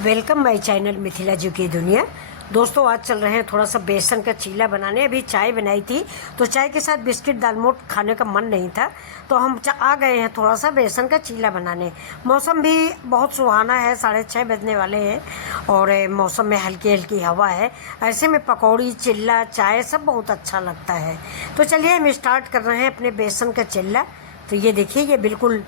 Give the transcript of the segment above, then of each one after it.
Welcome my channel Mithila जी की दुनिया। दोस्तों आज चल रहे हैं थोड़ा सा बेसन का चीला बनाने। अभी चाय बनाई थी तो चाय के साथ बिस्किट दालमोट खाने का मन नहीं था तो हम आ गए हैं थोड़ा सा बेसन का चीला बनाने। मौसम भी बहुत सुहाना है, 6:30 बजने वाले हैं और मौसम में हल्की हल्की हवा है। ऐसे में पकौड़ी चिल्ला चाय सब बहुत अच्छा लगता है। तो चलिए हम स्टार्ट कर रहे हैं अपने बेसन का चिल्ला। तो ये देखिए ये बिल्कुल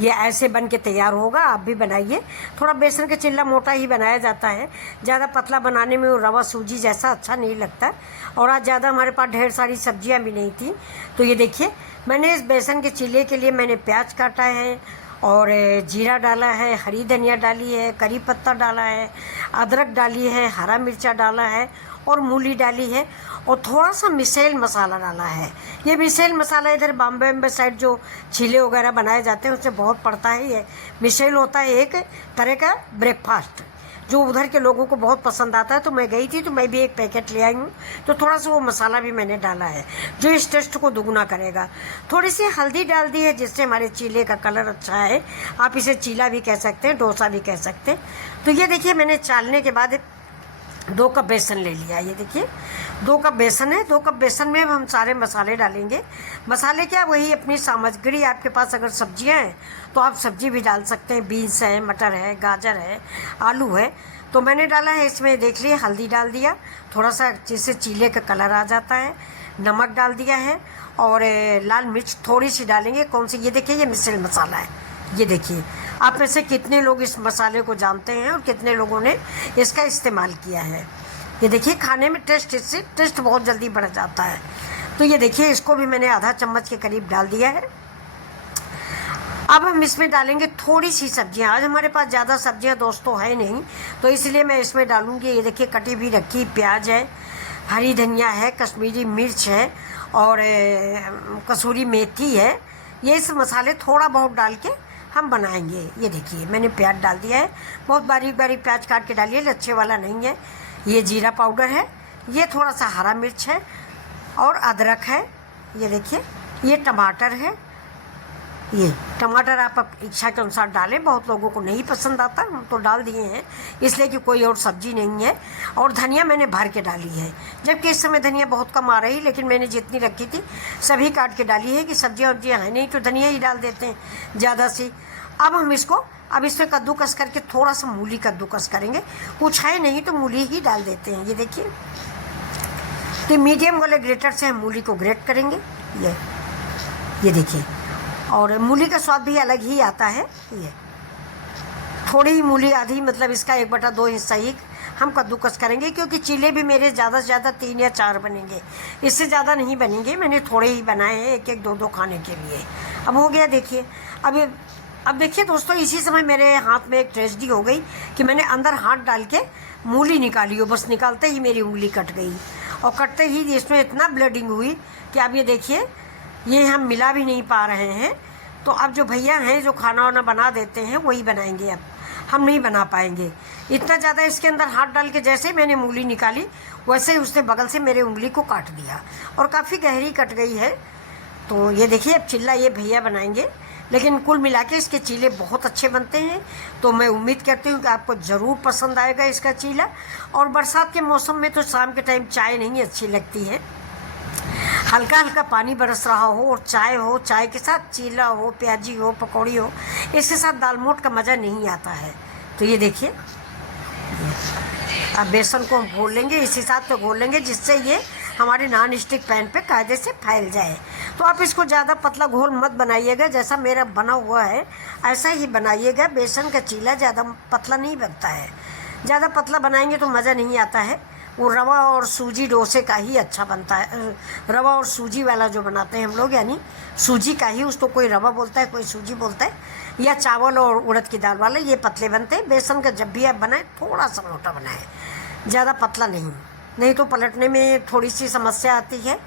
ये ऐसे बन के तैयार होगा, आप भी बनाइए। थोड़ा बेसन का चिल्ला मोटा ही बनाया जाता है, ज़्यादा पतला बनाने में वो रवा सूजी जैसा अच्छा नहीं लगता। और आज ज़्यादा हमारे पास ढेर सारी सब्जियां भी नहीं थी। तो ये देखिए मैंने इस बेसन के चिल्ले के लिए मैंने प्याज काटा है और जीरा डाला है, हरी धनिया डाली है, करी पत्ता डाला है, अदरक डाली है, हरा मिर्चा डाला है और मूली डाली है और थोड़ा सा मिसेल मसाला डाला है। ये मिसेल मसाला इधर बॉम्बे साइड जो चीले वगैरह बनाए जाते हैं उससे बहुत पड़ता है। ये मिसेल होता है एक तरह का ब्रेकफास्ट जो उधर के लोगों को बहुत पसंद आता है। तो मैं गई थी तो मैं भी एक पैकेट ले आई हूँ। तो थोड़ा सा वो मसाला भी मैंने डाला है जो इस टेस्ट को दुगना करेगा। थोड़ी सी हल्दी डाल दी है जिससे हमारे चीले का कलर अच्छा है। आप इसे चीला भी कह सकते हैं, डोसा भी कह सकते हैं। तो ये देखिए मैंने चालने के बाद 2 कप बेसन ले लिया। ये देखिए 2 कप बेसन है। 2 कप बेसन में हम सारे मसाले डालेंगे। मसाले क्या, वही अपनी सामग्री। आपके पास अगर सब्जियां हैं तो आप सब्जी भी डाल सकते हैं। बीन्स है, मटर है, गाजर है, आलू है। तो मैंने डाला है इसमें, देख लिए, हल्दी डाल दिया थोड़ा सा जिससे चीले का कलर आ जाता है। नमक डाल दिया है और लाल मिर्च थोड़ी सी डालेंगे। कौन सी, ये देखिए ये मिसल मसाला है। ये देखिए आप में से कितने लोग इस मसाले को जानते हैं और कितने लोगों ने इसका इस्तेमाल किया है। ये देखिए खाने में इससे टेस्ट बहुत जल्दी बढ़ जाता है। तो ये देखिए इसको भी मैंने आधा चम्मच के करीब डाल दिया है। अब हम इसमें डालेंगे थोड़ी सी सब्जियां। आज हमारे पास ज़्यादा सब्जियां दोस्तों है नहीं तो इसलिए मैं इसमें डालूंगी। ये देखिए कटी भी रखी प्याज है, हरी धनिया है, कश्मीरी मिर्च है और कसूरी मेथी है। ये इस मसाले थोड़ा बहुत डाल के हम बनाएंगे। ये देखिए मैंने प्याज डाल दिया है, बहुत बारीक बारीक प्याज काट के डालिए, लच्छे वाला नहीं है। ये जीरा पाउडर है, ये थोड़ा सा हरा मिर्च है और अदरक है। ये देखिए ये टमाटर है। ये टमाटर आप इच्छा के अनुसार डालें, बहुत लोगों को नहीं पसंद आता, हम तो डाल दिए हैं इसलिए कि कोई और सब्जी नहीं है। और धनिया मैंने भर के डाली है, जबकि इस समय धनिया बहुत कम आ रही, लेकिन मैंने जितनी रखी थी सभी काट के डाली है कि सब्जियाँ वब्जियाँ हैं नहीं तो धनिया ही डाल देते हैं ज़्यादा सी। अब हम इसको इसमें कद्दूकस करके थोड़ा सा मूली कद्दूकस करेंगे। कुछ है नहीं तो मूली ही डाल देते हैं। ये देखिए तो मीडियम वाले ग्रेटर से हम मूली को ग्रेट करेंगे। ये देखिए, और मूली का स्वाद भी अलग ही आता है। ये थोड़ी ही मूली, आधी मतलब इसका 1/2 हिस्सा ही हम कद्दूकस करेंगे क्योंकि चीले भी मेरे ज़्यादा से ज़्यादा 3 या 4 बनेंगे, इससे ज़्यादा नहीं बनेंगे। मैंने थोड़े ही बनाए हैं, 1-1, 2-2 खाने के लिए। अब हो गया देखिए। अब देखिए दोस्तों इसी समय मेरे हाथ में एक ट्रेजेडी हो गई कि मैंने अंदर हाथ डाल के मूली निकाली हो, बस निकालते ही मेरी उंगली कट गई और कटते ही इसमें इतना ब्लीडिंग हुई कि अब ये देखिए ये हम मिला भी नहीं पा रहे हैं। तो अब जो भैया हैं जो खाना वाना बना देते हैं वही बनाएंगे, अब हम नहीं बना पाएंगे। इतना ज़्यादा इसके अंदर हाथ डाल के जैसे ही मैंने मूली निकाली वैसे ही उसने बगल से मेरे उंगली को काट दिया और काफ़ी गहरी कट गई है। तो ये देखिए अब चिल्ला ये भैया बनाएंगे, लेकिन कुल मिला के इसके चीले बहुत अच्छे बनते हैं। तो मैं उम्मीद करती हूँ कि आपको ज़रूर पसंद आएगा इसका चीला। और बरसात के मौसम में तो शाम के टाइम चाय नहीं अच्छी लगती है, हल्का हल्का पानी बरस रहा हो और चाय हो, चाय के साथ चीला हो, प्याजी हो, पकौड़ी हो, इसके साथ दालमोट का मज़ा नहीं आता है। तो ये देखिए अब बेसन को हम घोल लेंगे, इस हिसाब से घोल लेंगे जिससे ये हमारे नॉन स्टिक पैन पे कायदे से फैल जाए। तो आप इसको ज़्यादा पतला घोल मत बनाइएगा, जैसा मेरा बना हुआ है ऐसा ही बनाइएगा। बेसन का चीला ज़्यादा पतला नहीं बनता है, ज़्यादा पतला बनाएंगे तो मज़ा नहीं आता है। वो रवा और सूजी डोसे का ही अच्छा बनता है। रवा और सूजी वाला जो बनाते हैं हम लोग, यानी सूजी का ही, उसको कोई रवा बोलता है कोई सूजी बोलता है, या चावल और उड़द की दाल वाला, ये पतले बनते हैं। बेसन का जब भी आप बनाएं थोड़ा सा मोटा बनाएं, ज़्यादा पतला नहीं तो पलटने में थोड़ी सी समस्या आती है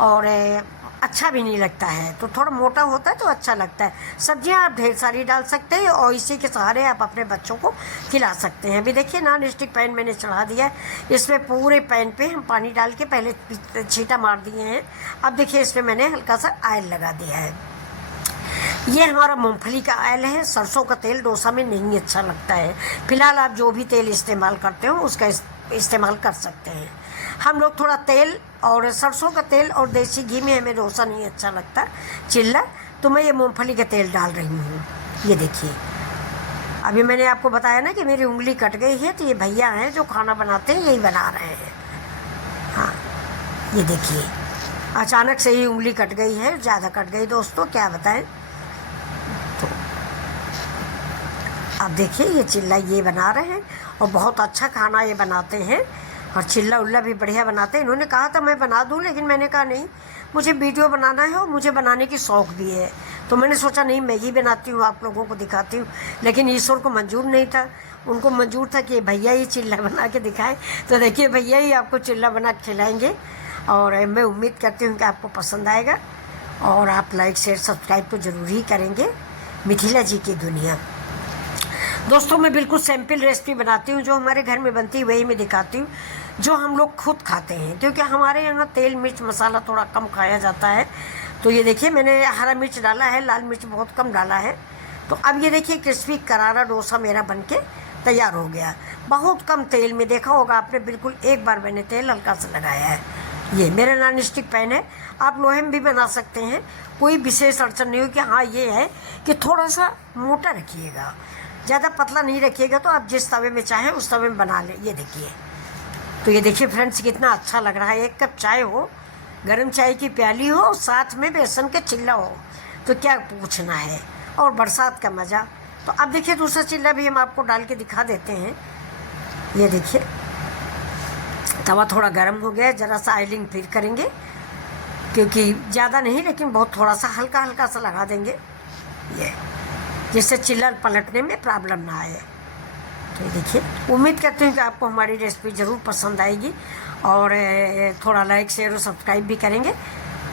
और अच्छा भी नहीं लगता है। तो थोड़ा मोटा होता है तो अच्छा लगता है। सब्जियां आप ढेर सारी डाल सकते हैं और इसी के सहारे आप अपने बच्चों को खिला सकते हैं। अभी देखिए नॉन स्टिक पैन मैंने चढ़ा दिया है, इसमें पूरे पैन पे हम पानी डाल के पहले छींटा मार दिए हैं। अब देखिए इसमें मैंने हल्का सा ऑयल लगा दिया है। ये हमारा मूंगफली का ऑयल है। सरसों का तेल डोसा में नहीं अच्छा लगता है। फिलहाल आप जो भी तेल इस्तेमाल करते हो उसका इस्तेमाल कर सकते हैं। हम लोग थोड़ा तेल और सरसों का तेल और देसी घी में हमें डोसा नहीं अच्छा लगता चिल्ला, तो मैं ये मूंगफली का तेल डाल रही हूँ। ये देखिए, अभी मैंने आपको बताया ना कि मेरी उंगली कट गई है, तो ये भैया हैं जो खाना बनाते हैं, यही बना रहे हैं। हाँ, ये देखिए, अचानक से ही उंगली कट गई है, ज़्यादा कट गई दोस्तों, क्या बताएं। तो अब देखिए ये चिल्ला ये बना रहे हैं और बहुत अच्छा खाना ये बनाते हैं और चिल्ला उल्ला भी बढ़िया बनाते हैं। इन्होंने कहा था मैं बना दूं, लेकिन मैंने कहा नहीं, मुझे वीडियो बनाना है और मुझे बनाने की शौक़ भी है, तो मैंने सोचा नहीं मैं ही बनाती हूँ, आप लोगों को दिखाती हूँ। लेकिन ईश्वर को मंजूर नहीं था, उनको मंजूर था कि भैया ही चिल्ला बना के दिखाएं। तो देखिए भैया ही आपको चिल्ला बना के खिलाएँगे और मैं उम्मीद करती हूँ कि आपको पसंद आएगा और आप लाइक शेयर सब्सक्राइब तो ज़रूर ही करेंगे। मिथिला जी की दुनिया दोस्तों, मैं बिल्कुल सैम्पल रेसिपी बनाती हूँ, जो हमारे घर में बनती है वही मैं दिखाती हूँ, जो हम लोग खुद खाते हैं, क्योंकि हमारे यहाँ तेल मिर्च मसाला थोड़ा कम खाया जाता है। तो ये देखिए मैंने हरा मिर्च डाला है, लाल मिर्च बहुत कम डाला है। तो अब ये देखिए क्रिस्पी करारा डोसा मेरा बनके तैयार हो गया। बहुत कम तेल में, देखा होगा आपने, बिल्कुल एक बार मैंने तेल हल्का सा लगाया है। ये मेरा नॉन स्टिक पैन है, आप लोहे में भी बना सकते हैं, कोई विशेष अड़चन नहीं होगी। हाँ ये है कि थोड़ा सा मोटा रखिएगा, ज़्यादा पतला नहीं रखिएगा, तो आप जिस तवे में चाहें उस तवे में बना लें। ये देखिए, तो ये देखिए फ्रेंड्स कितना अच्छा लग रहा है। एक कप चाय हो, गर्म चाय की प्याली हो, साथ में बेसन का चिल्ला हो, तो क्या पूछना है, और बरसात का मज़ा। तो अब देखिए दूसरा चिल्ला भी हम आपको डाल के दिखा देते हैं। ये देखिए तवा थोड़ा गर्म हो गया है, ज़रा सा ऑयलिंग फिर करेंगे, क्योंकि ज़्यादा नहीं लेकिन बहुत थोड़ा सा हल्का हल्का सा लगा देंगे, ये जिससे चिल्ला पलटने में प्रॉब्लम ना आए। तो ये देखिए, उम्मीद करती हूँ कि आपको हमारी रेसिपी ज़रूर पसंद आएगी और थोड़ा लाइक शेयर और सब्सक्राइब भी करेंगे।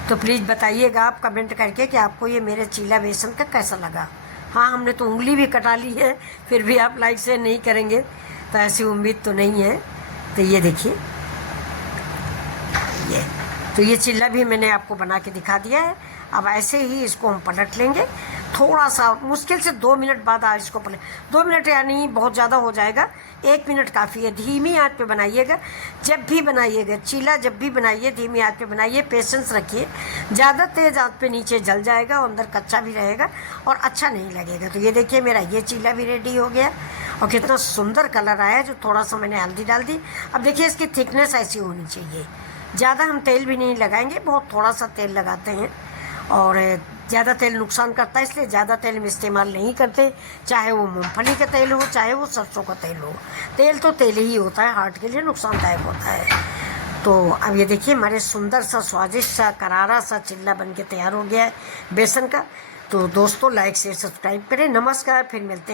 तो प्लीज़ बताइएगा आप कमेंट करके कि आपको ये मेरे चिल्ला बेसन का कैसा लगा। हाँ, हमने तो उंगली भी कटा ली है, फिर भी आप लाइक शेयर नहीं करेंगे, तो ऐसी उम्मीद तो नहीं है। तो ये देखिए, ये चिल्ला भी मैंने आपको बना के दिखा दिया है। अब ऐसे ही इसको हम पलट लेंगे, थोड़ा सा मुश्किल से 2 मिनट बाद आज इसको पलट, 2 मिनट यानी बहुत ज़्यादा हो जाएगा, 1 मिनट काफ़ी है। धीमी आंच पे बनाइएगा, जब भी बनाइएगा चिल्ला, जब भी बनाइए धीमी आंच पे बनाइए, पेशेंस रखिए। ज़्यादा तेज़ आंच पे नीचे जल जाएगा और अंदर कच्चा भी रहेगा और अच्छा नहीं लगेगा। तो ये देखिए मेरा ये चिल्ला भी रेडी हो गया और कितना सुंदर कलर आया, जो थोड़ा सा मैंने हल्दी डाल दी। अब देखिए इसकी थिकनेस ऐसी होनी चाहिए, ज़्यादा हम तेल भी नहीं लगाएंगे, बहुत थोड़ा सा तेल लगाते हैं और ज़्यादा तेल नुकसान करता है, इसलिए ज़्यादा तेल हम इस्तेमाल नहीं करते। चाहे वो मूंगफली का तेल हो, चाहे वो सरसों का तेल हो, तेल तो तेल ही होता है, हार्ट के लिए नुकसानदायक होता है। तो अब ये देखिए हमारे सुंदर सा स्वादिष्ट सा करारा सा चिल्ला बन के तैयार हो गया है बेसन का। तो दोस्तों लाइक शेयर सब्सक्राइब करें। नमस्कार, फिर मिलते हैं।